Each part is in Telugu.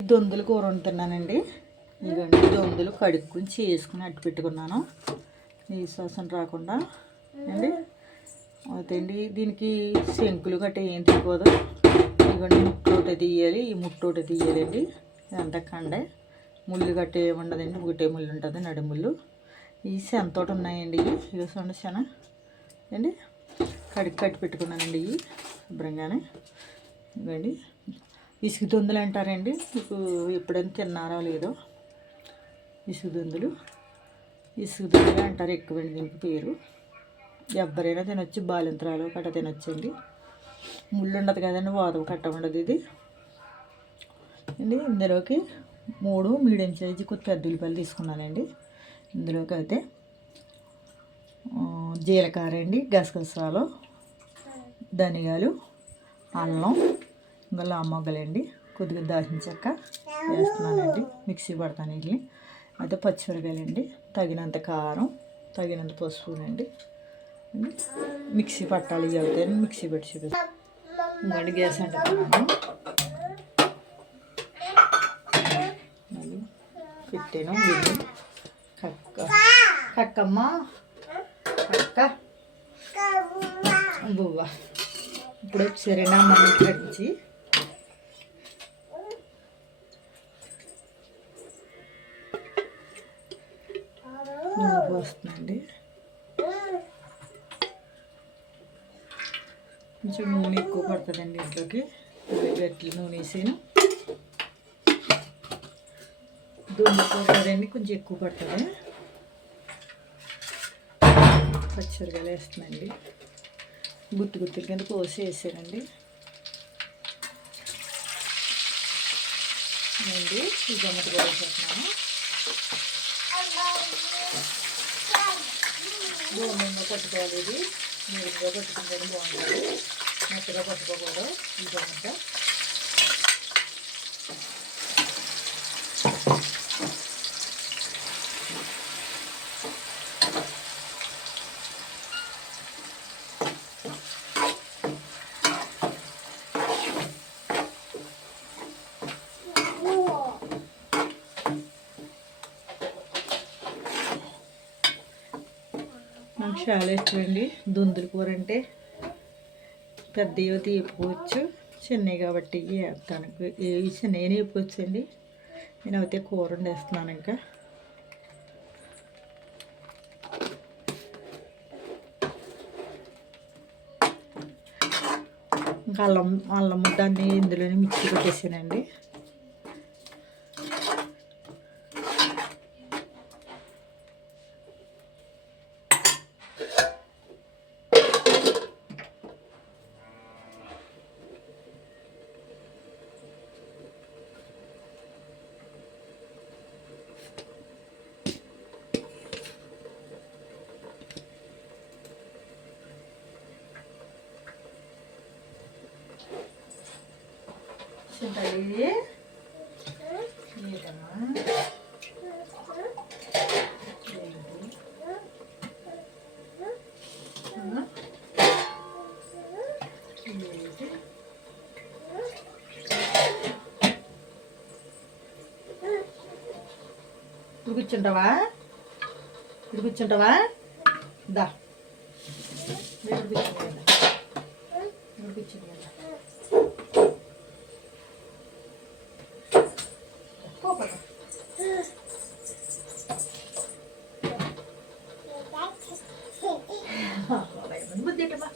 దొందులు కూర వండుతున్నానండి. ఇదిగోండి దొందులు కడుక్కుని చేసుకుని అట్టు పెట్టుకున్నాను, ఈ శ్వాసన రాకుండా అండి. అదండి దీనికి శంకులు గట్ట ఏం తీయకూడదు. ఇదిగోండి ముట్టోట తీయాలి, ఈ ముట్టోట తీయాలండి. ఇదంతా కండే ముళ్ళు గట్ట ఏముండదండి, ఒకటే ముళ్ళు ఉంటుంది నడుముళ్ళు. ఈ శనతోటి ఉన్నాయండి, ఇవి చూడండి శన అండి. కట్టి పెట్టుకున్నానండి ఇవి శుభ్రంగానే. ఇవ్వండి ఇసుక దొందులు అంటారండి, మీకు ఎప్పుడైనా తిన్నారో లేదో. ఇసుక దొందులు అంటారు ఎక్కువండి దీనికి పేరు. ఎవరైనా తినొచ్చు, బాలింతరాలు కట్ట తినొచ్చండి. ముళ్ళు ఉండదు కదండి, వాదం కట్ట ఉండదు ఇది అండి. ఇందులోకి 3 మీడియం సైజు పెద్ద ఉల్లిపాయలు తీసుకున్నానండి. ఇందులోకి అయితే జీలకర్ర అండి, గసగసాలు, ధనియాలు, అల్లం, ఇంకా మొగ్గలండి, కొద్దిగా దాల్చిన చెక్క వేస్తున్నానండి. మిక్సీ పడతాను వీటిని. అయితే పచ్చిమిరకాయలండి, తగినంత కారం, తగినంత పసుపునండి. మిక్సీ పట్టాలి ఇవి అవుతాయి, మిక్సీ పెట్టి చూపిస్తాను. ఇంకోటి గ్యాస్ అంటున్నాను, పెట్టాను. కక్కమ్మ కక్క బువ్వ ఇప్పుడు వచ్చారండి అమ్మ ఇక్కడి నుంచి. వస్తుందండి, కొంచెం నూనె ఎక్కువ పడుతుందండి ఇంట్లోకి. గట్టి నూనె వేసాను, దుమ్ముకోదండి, కొంచెం ఎక్కువ పడుతుంది. పచ్చిమిరకాయలు వేస్తుందండి, గుత్తుల కింద కోసి వేసానండి. అండి ఈ టమాటా కూడా వేసేస్తున్నాను. గోధుమగా పట్టుకోవాలి, ఇది నీరుగా పట్టుకుంటేనే బాగుంటుంది, మెత్తగా పట్టుకోకూడదు. ఈ టమాటా నాకు చాలా ఇష్టమండి. దొందుల కూర అంటే పెద్దవి తీసుకోవచ్చు, చిన్నవి కాబట్టి వేస్తాను. ఈ చిన్నవి వేపుకోవచ్చు అండి. నేను అయితే కూర వండేస్తున్నాను. ఇంకా అల్లం ముద్దాన్ని ఇందులోనే మిక్సీ పెట్టేసానండి. కూర్చుంటావా, ఇప్పుడు కూర్చుంటావా, దా ముద్దెట్టమ్మా,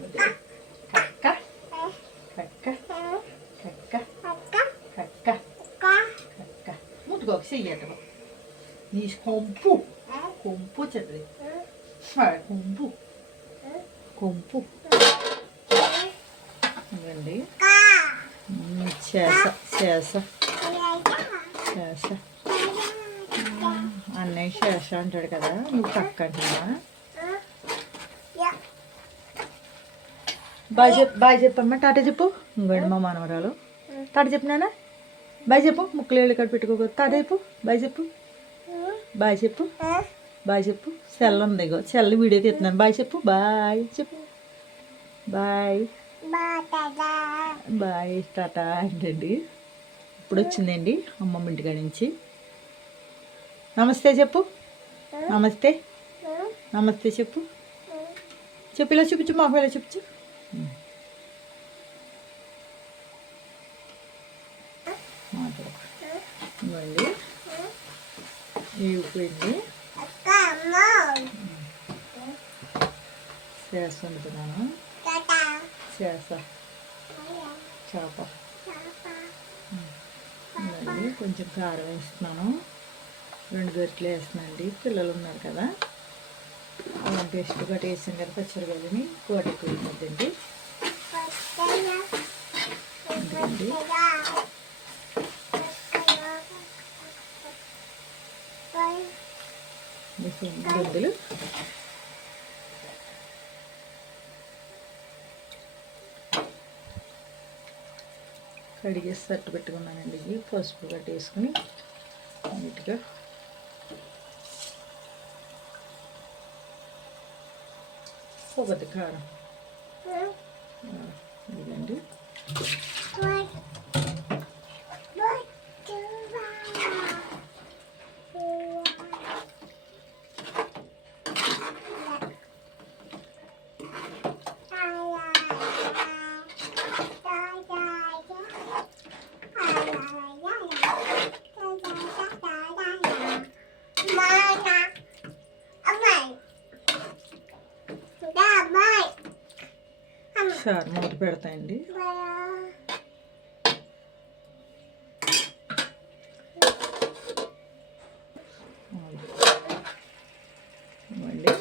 ముద్దెట్టు. కక్క కక్క కక్క కక్క కక్క ముట్టుకోక చెయ్యటమా. నీ కొంపు చెత్తది, కొంపు ఇవ్వండి. శేష అన్నయ్య శేష అంటాడు కదా, నువ్వు కక్క అంటున్నా. బాయ్ చెప్పమ్మా, టాటా చెప్పు. ఇంకోండి మా మనవరాలు, టాటా చెప్పు నాన్న, బాయ్ చెప్పు. ముక్కలు ఏళ్ళు కట్టి పెట్టుకోకూడదు. టాటా చెప్పు, బాయ్ చెప్పు, బాయ్ చెప్పు. సెల్ ఉంది, సెల్ వీడియో తీస్తున్నాను. బాయ్ చెప్పు, బాయ్ చెప్పు, బాయ్. బాయ్ టాటా ఏంటండి. ఇప్పుడు వచ్చిందండి అమ్మమ్మ ఇంటికాడ నుంచి. నమస్తే చెప్పు. నమస్తే నమస్తే చెప్పు. చెప్పు ఇలా చూపించు, మాకు ఇలా చూపించు. ఇవ్వండి ఇవ్వండి. చేస్తా వండుతున్నాను. చేస్తా చేప. ఇవ్వండి కొంచెం కారం వేస్తున్నాను. 2 గరిటెలు వేస్తున్నానండి. పిల్లలు ఉన్నారు కదా, అలా పేస్ట్ గట్ట వేసాను కదా పచ్చడిగాలని కూర ఎక్కువ అయిపోద్దండి. ఎందుకండి దొందులు కడిగేసి తట్టు పెట్టుకున్నానండి. ఇవి పసుపు గట్ట వేసుకుని నీట్గా కొద్ది కారం ఇదండి. సార్ మూత పెడతాయండి. ఇవ్వండి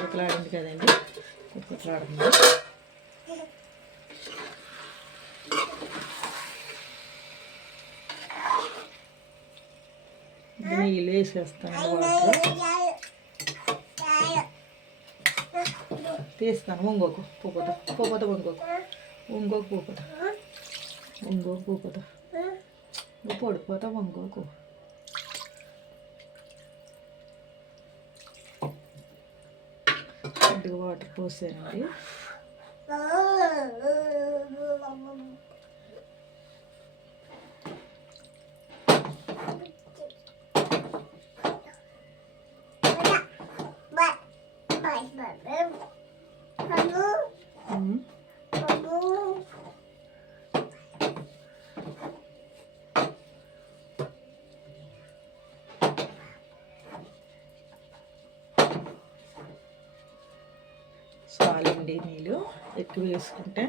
కుక్కలాడింది కదండి, కుక్కలాడుతుంది. నీళ్ళు వేసేస్తాను. వాటర్ తీస్తాను. వంగోకు పూపత పూపత వంగోకు వంగోకు పూపత వంగోకు పూపత పొడిపోతా వంగోకు. కొద్దిగా వాటర్ పోసానండి. చాలండి, నీళ్ళు ఎక్కువ వేసుకుంటే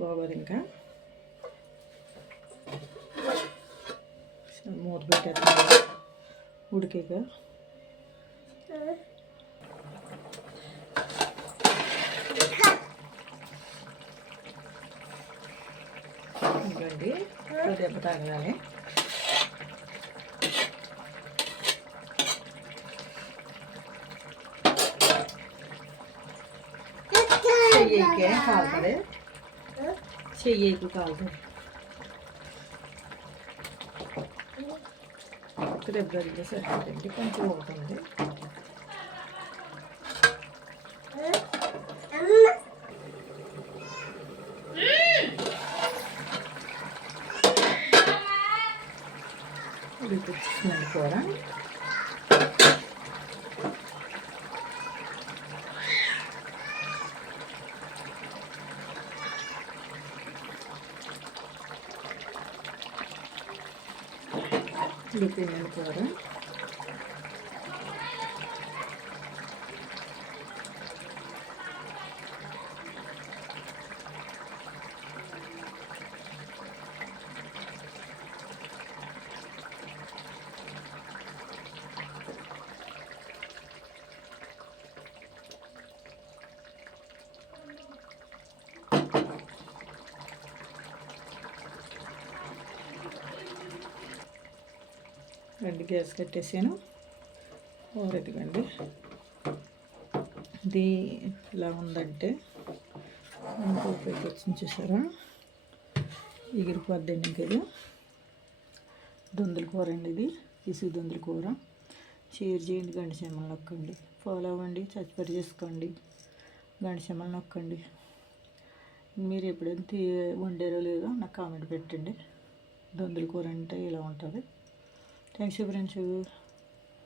బాగోదు. ఇంకా మూత పెట్టేస్తాను ఉడికేగా. ఇంకండి దెబ్బ తాగగానే చెయ్యికే కాలుతుంది, చెయ్యికి కాలుతుంది. దెబ్బ తగిలితే సరిపోతుంది. కొంచెం అవుతుంది. ఉడికించిందండి కూర. ఉడికిందండి కూర. రెండు గ్యాస్ కట్టేసాను. ఓరెదిగండి. ఇది ఇలా ఉందంటే ఇంకొకటి వచ్చింది చూసారా, ఎగిరిపోద్దండి. ఇంక ఇది దొందుల కూర అండి. ఇది ఇసుగు దొందుల కూర. షేర్ చేయండి, గంట చెమ్మలు నొక్కండి, ఫాలో అవ్వండి, సబ్స్క్రైబ్ చేసుకోండి, గంట చెమ్మలు నొక్కండి. మీరు ఎప్పుడైనా వండారో లేదో నాకు కామెంట్ పెట్టండి. దొందుల కూర అంటే ఇలా ఉంటుంది. Thanks friends.